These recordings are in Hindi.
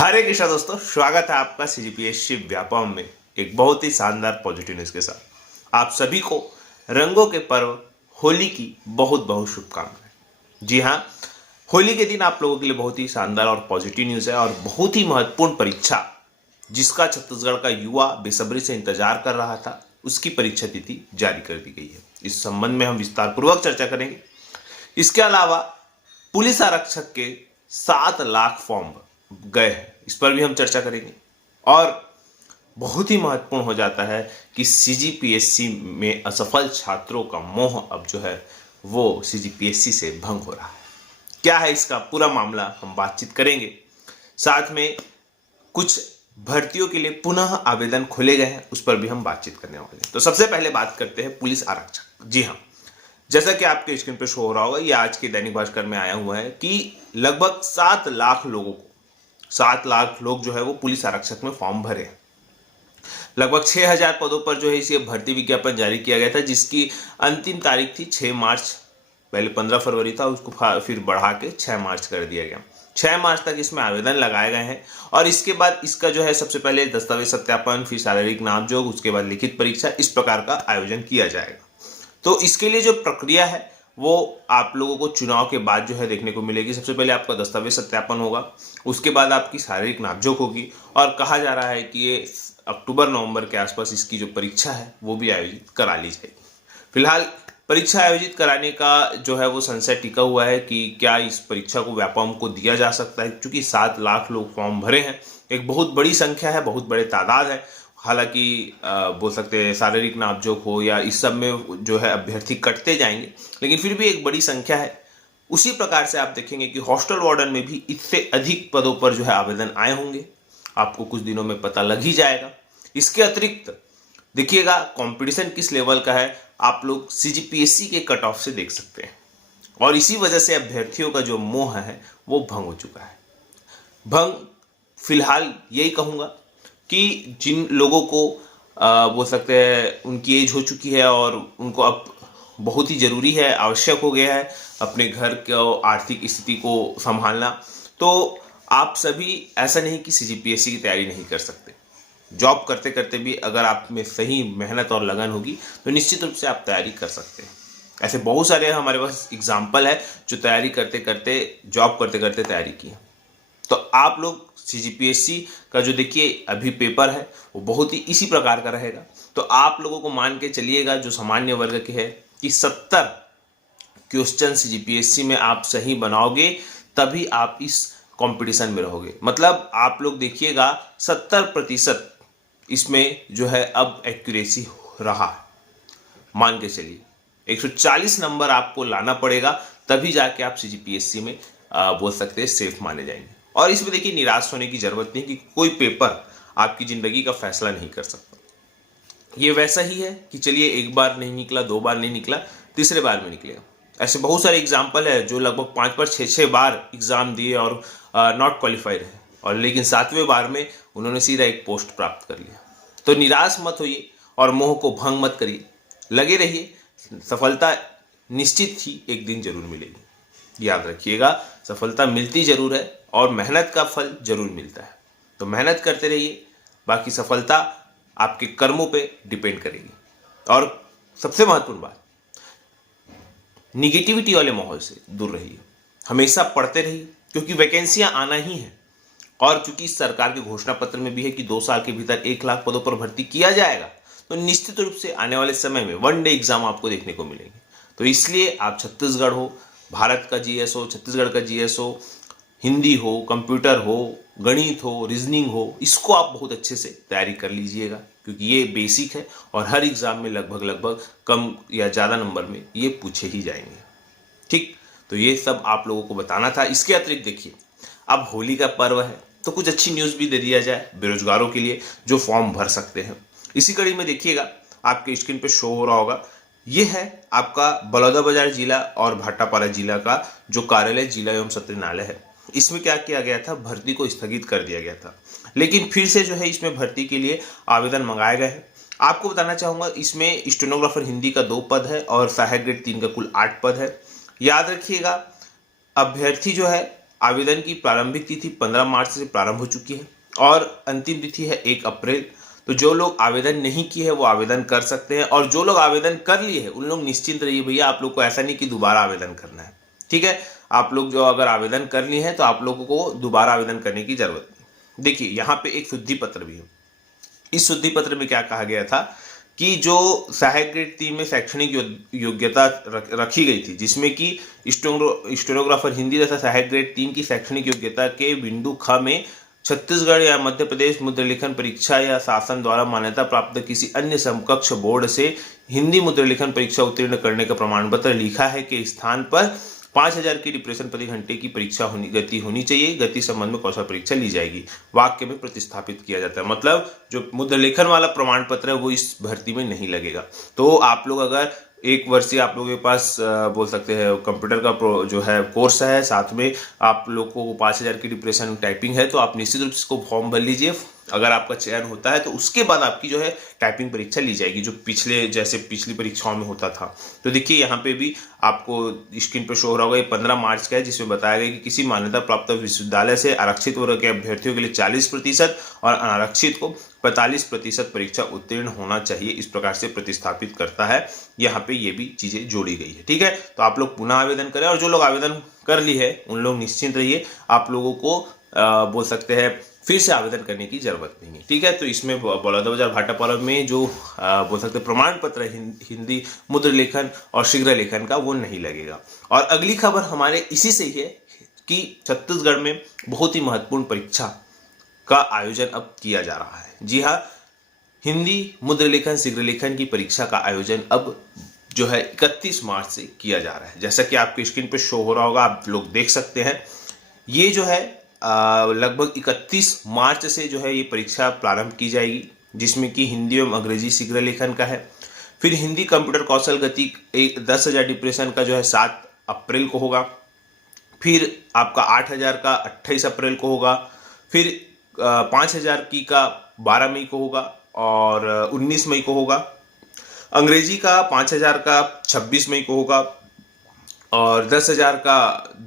हरे कृष्णा दोस्तों, स्वागत है आपका सीजीपीएससी व्यापम में एक बहुत ही शानदार पॉजिटिव न्यूज के साथ। आप सभी को रंगों के पर्व होली की बहुत बहुत शुभकामनाएं। जी हाँ, होली के दिन आप लोगों के लिए बहुत ही शानदार और पॉजिटिव न्यूज है और बहुत ही महत्वपूर्ण परीक्षा जिसका छत्तीसगढ़ का युवा बेसब्री से इंतजार कर रहा था, उसकी परीक्षा तिथि जारी कर दी गई है। इस संबंध में हम विस्तार पूर्वक चर्चा करेंगे। इसके अलावा पुलिस आरक्षक के 7 लाख फॉर्म गए हैं, इस पर भी हम चर्चा करेंगे। और बहुत ही महत्वपूर्ण हो जाता है कि सीजीपीएससी में असफल छात्रों का मोह अब जो है वो सीजीपीएससी से भंग हो रहा है। क्या है इसका पूरा मामला, हम बातचीत करेंगे। साथ में कुछ भर्तियों के लिए पुनः आवेदन खोले गए हैं, उस पर भी हम बातचीत करने वाले हैं। तो सबसे पहले बात करते हैं पुलिस आरक्षक। जी हाँ, जैसा कि आपके स्क्रीन पर शो हो रहा होगा, ये आज के दैनिक भास्कर में आया हुआ है कि लगभग 7 लाख लोगों को 7 लाख लोग जो है वो पुलिस आरक्षक में फॉर्म भरे। लगभग 6000 पदों पर जो है इसे भर्ती विज्ञापन जारी किया गया था, जिसकी अंतिम तारीख थी 6 मार्च। पहले 15 फरवरी था, उसको फिर बढ़ा के 6 मार्च कर दिया गया। 6 मार्च तक इसमें आवेदन लगाए गए हैं और इसके बाद इसका जो है सबसे पहले दस्तावेज सत्यापन, फिर शारीरिक नापजोख, उसके बाद लिखित परीक्षा, इस प्रकार का आयोजन किया जाएगा। तो इसके लिए जो प्रक्रिया है वो आप लोगों को चुनाव के बाद जो है देखने को मिलेगी। सबसे पहले आपका दस्तावेज सत्यापन होगा, उसके बाद आपकी शारीरिक नापजोख होगी और कहा जा रहा है कि ये अक्टूबर-नवंबर के आसपास इसकी जो परीक्षा है वो भी आयोजित करा ली जाएगी। फिलहाल परीक्षा आयोजित कराने का जो है वो संशय टिका हुआ है कि क्या इस परीक्षा को व्यापम को दिया जा सकता है, क्योंकि 7 लाख लोग फॉर्म भरे हैं, एक बहुत बड़ी संख्या है, बहुत बड़े तादाद है। हालांकि बोल सकते हैं शारीरिक नापजोख हो या इस सब में जो है अभ्यर्थी कटते जाएंगे, लेकिन फिर भी एक बड़ी संख्या है। उसी प्रकार से आप देखेंगे कि हॉस्टल वार्डन में भी इससे अधिक पदों पर जो है आवेदन आए होंगे, आपको कुछ दिनों में पता लग ही जाएगा। इसके अतिरिक्त देखिएगा कंपटीशन किस लेवल का है, आप लोग सीजीपीएससी के कट ऑफ से देख सकते हैं। और इसी वजह से अभ्यर्थियों का जो मोह है वो भंग हो चुका है। भंग फिलहाल यही कहूँगा कि जिन लोगों को बोल सकते हैं उनकी एज हो चुकी है और उनको अब बहुत ही ज़रूरी है, आवश्यक हो गया है अपने घर को आर्थिक स्थिति को संभालना, तो आप सभी ऐसा नहीं कि सीजीपीएससी की तैयारी नहीं कर सकते। जॉब करते करते भी अगर आप में सही मेहनत और लगन होगी तो निश्चित रूप से आप तैयारी कर सकते हैं। ऐसे बहुत सारे हमारे पास एग्जाम्पल है जो तैयारी करते करते, जॉब करते करते तैयारी की है। तो आप लोग सीजीपीएससी का जो देखिए अभी पेपर है वो बहुत ही इसी प्रकार का रहेगा। तो आप लोगों को मान के चलिएगा जो सामान्य वर्ग के है कि 70 क्वेश्चन सीजीपीएससी में आप सही बनाओगे तभी आप इस कंपटीशन में रहोगे। मतलब आप लोग देखिएगा 70% इसमें जो है अब एक्यूरेसी रहा। मान के चलिए 140 नंबर आपको लाना पड़ेगा, तभी जाके आप सीजीपीएससी में बोल सकते हैं सेफ माने जाएंगे। और इसमें देखिए निराश होने की जरूरत नहीं कि कोई पेपर आपकी जिंदगी का फैसला नहीं कर सकता। ये वैसा ही है कि चलिए एक बार नहीं निकला, 2 बार नहीं निकला, तीसरे बार में निकलेगा। ऐसे बहुत सारे एग्जाम्पल है जो लगभग 5 6 बार एग्जाम दिए और नॉट क्वालिफाइड है, और लेकिन 7वें बार में उन्होंने सीधा एक पोस्ट प्राप्त कर लिया। तो निराश मत होइए और मोह को भंग मत करिए, लगे रहिए, सफलता निश्चित ही एक दिन जरूर मिलेगी। याद रखिएगा, सफलता मिलती जरूर है और मेहनत का फल जरूर मिलता है। तो मेहनत करते रहिए, बाकी सफलता आपके कर्मों पे डिपेंड करेगी। और सबसे महत्वपूर्ण बात, निगेटिविटी वाले माहौल से दूर रहिए, हमेशा पढ़ते रहिए, क्योंकि वैकेंसियां आना ही है। और चूंकि सरकार के घोषणा पत्र में भी है कि 2 साल के भीतर 1 लाख पदों पर भर्ती किया जाएगा, तो निश्चित रूप से आने वाले समय में 1 डे एग्जाम आपको देखने को मिलेंगे। तो इसलिए आप छत्तीसगढ़ हो, भारत का जीएस हो, छत्तीसगढ़ का जीएस हो, हिंदी हो, कंप्यूटर हो, गणित हो, रीजनिंग हो, इसको आप बहुत अच्छे से तैयारी कर लीजिएगा, क्योंकि ये बेसिक है और हर एग्जाम में लगभग कम या ज़्यादा नंबर में ये पूछे ही जाएंगे। ठीक, तो ये सब आप लोगों को बताना था। इसके अतिरिक्त देखिए, अब होली का पर्व है तो कुछ अच्छी न्यूज़ भी दे दिया जाए बेरोजगारों के लिए जो फॉर्म भर सकते हैं। इसी कड़ी में देखिएगा, आपके स्क्रीन पे शो हो रहा होगा, ये है आपका बलौदाबाजार जिला और भाटापारा जिला का जो कार्यालय जिला एवं सत्र न्यायालय है। इसमें क्या किया गया था, भर्ती को स्थगित कर दिया गया था, लेकिन फिर से जो है इसमें भर्ती के लिए आवेदन मंगाए गए हैं। आपको बताना चाहूँगा, इसमें स्टेनोग्राफर हिंदी का 2 पद है और सहायक ग्रेड 3 का कुल 8 पद है। याद रखिएगा, अभ्यर्थी जो है आवेदन की प्रारंभिक तिथि 15 मार्च से प्रारंभ हो चुकी है और अंतिम तिथि है 1 अप्रैल। तो जो लोग आवेदन नहीं किए हैं वो आवेदन कर सकते हैं, और जो लोग आवेदन कर लिए हैं उन लोग निश्चिंत रहिए भैया, आप लोग को ऐसा नहीं कि दोबारा आवेदन करना है। ठीक है, आप लोग जो अगर आवेदन कर लिए हैं तो आप लोगों को दोबारा आवेदन करने की जरूरत नहीं। देखिए यहाँ पे एक शुद्धि पत्र भी है। इस शुद्धि पत्र में क्या कहा गया था कि जो सहायक ग्रेड 3 में शैक्षणिक योग्यता रखी गई थी, जिसमें कि स्टेनोग्राफर हिंदी तथा सहायक ग्रेड 3 की शैक्षणिक योग्यता के बिंदु ख में छत्तीसगढ़ या मध्य प्रदेश मुद्रा लेखन परीक्षा या शासन द्वारा मान्यता प्राप्त किसी अन्य समकक्ष बोर्ड से हिंदी मुद्रा लेखन परीक्षा उत्तीर्ण करने का प्रमाण पत्र लिखा है के स्थान पर 5000 की डिप्रेशन प्रति घंटे की परीक्षा गति होनी चाहिए। गति संबंध में कौशल परीक्षा ली जाएगी, वाक्य में प्रतिस्थापित किया जाता है। मतलब जो मुद्रा लेखन वाला प्रमाण पत्र है वो इस भर्ती में नहीं लगेगा। तो आप लोग अगर 1 वर्षीय आप लोगों के पास बोल सकते हैं कंप्यूटर का जो है कोर्स है, साथ में आप लोग को 5000 की डिप्रेशन टाइपिंग है, तो आप निश्चित रूप से इसको फॉर्म भर लीजिए। अगर आपका चयन होता है तो उसके बाद आपकी जो है टाइपिंग परीक्षा ली जाएगी, जो पिछली परीक्षाओं में होता था। तो देखिए यहाँ पे भी आपको स्क्रीन पर शो हो रहा होगा, ये 15 मार्च का है, जिसमें बताया गया कि किसी मान्यता प्राप्त विश्वविद्यालय से आरक्षित वर्ग के अभ्यर्थियों के लिए 40% और अनारक्षित को 45% परीक्षा उत्तीर्ण होना चाहिए। इस प्रकार से प्रतिस्थापित करता है, यहाँ पे ये भी चीजें जोड़ी गई है। ठीक है, तो आप लोग पुनः आवेदन करें, और जो लोग आवेदन कर ली है उन लोग निश्चिंत रहिए, आप लोगों को बोल सकते हैं फिर से आवेदन करने की जरूरत नहीं है। ठीक है, तो इसमें बलौदाबाजार भाटापारा में जो बोल सकते प्रमाण पत्र हिंदी मुद्रा लेखन और शीघ्र लेखन का वो नहीं लगेगा। और अगली खबर हमारे इसी से ही है कि छत्तीसगढ़ में बहुत ही महत्वपूर्ण परीक्षा का आयोजन अब किया जा रहा है। जी हाँ, हिंदी मुद्रा लेखन शीघ्र लेखन की परीक्षा का आयोजन अब जो है 31 मार्च से किया जा रहा है। जैसा कि आपकी स्क्रीन पर शो हो रहा होगा, आप लोग देख सकते हैं, ये जो है लगभग 31 मार्च से जो है ये परीक्षा प्रारंभ की जाएगी, जिसमें कि हिंदी एवं अंग्रेजी शीघ्र लेखन का है। फिर हिंदी कंप्यूटर कौशल गति 10,000 डिप्रेशन का जो है 7 अप्रैल को होगा। फिर आपका 8,000 का 28 अप्रैल को होगा। फिर 5,000 की का 12 मई को होगा और 19 मई को होगा। अंग्रेजी का 5,000 का 26 मई को होगा और 10,000 का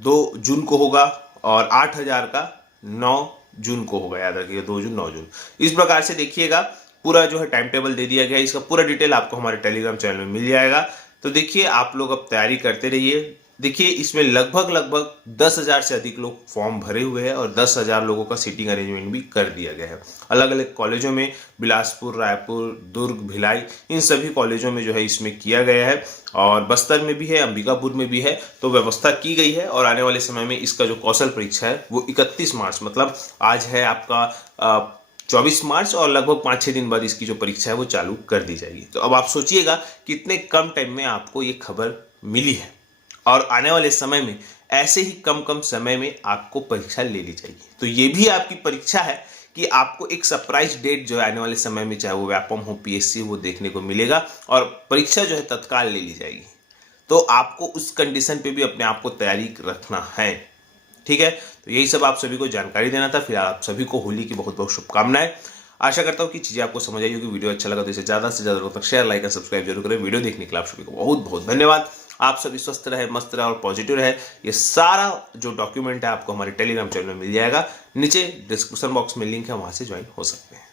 2 जून को होगा और 8,000 का 9 जून को होगा। याद रखिएगा, 2 जून 9 जून। इस प्रकार से देखिएगा पूरा जो है टाइम टेबल दे दिया गया है। इसका पूरा डिटेल आपको हमारे टेलीग्राम चैनल में मिल जाएगा। तो देखिए आप लोग अब तैयारी करते रहिए। देखिए इसमें लगभग 10,000 से अधिक लोग फॉर्म भरे हुए हैं और 10,000 लोगों का सीटिंग अरेंजमेंट भी कर दिया गया है। अलग अलग कॉलेजों में बिलासपुर, रायपुर, दुर्ग, भिलाई, इन सभी कॉलेजों में जो है इसमें किया गया है और बस्तर में भी है, अंबिकापुर में भी है। तो व्यवस्था की गई है और आने वाले समय में इसका जो कौशल परीक्षा है वो 31 मार्च, मतलब आज है आपका 24 मार्च, और लगभग 5-6 दिन बाद इसकी जो परीक्षा है वो चालू कर दी जाएगी। तो अब आप सोचिएगा कितने कम टाइम में आपको ये खबर मिली है, और आने वाले समय में ऐसे ही कम समय में आपको परीक्षा ले ली जाएगी। तो ये भी आपकी परीक्षा है कि आपको एक सरप्राइज डेट जो है आने वाले समय में, चाहे वो व्यापम हो, पीएससी, वो देखने को मिलेगा और परीक्षा जो है तत्काल ले ली जाएगी। तो आपको उस कंडीशन पे भी अपने आप को तैयारी रखना है। ठीक है, तो यही सब आप सभी को जानकारी देना था। फिलहाल आप सभी को होली की बहुत बहुत शुभकामनाएं। आशा करता हूँ कि चीजें आपको समझ आई होगी। वीडियो अच्छा लगा तो इसे ज्यादा से ज्यादा लोगों तक शेयर, लाइक और सब्सक्राइब जरूर करें। वीडियो देखने के लिए आप सभी को बहुत बहुत धन्यवाद। आप सभी स्वस्थ रहे, मस्त रहे और पॉजिटिव रहे। ये सारा जो डॉक्यूमेंट है आपको हमारे टेलीग्राम चैनल में मिल जाएगा। नीचे डिस्क्रिप्शन बॉक्स में लिंक है, वहां से ज्वाइन हो सकते हैं।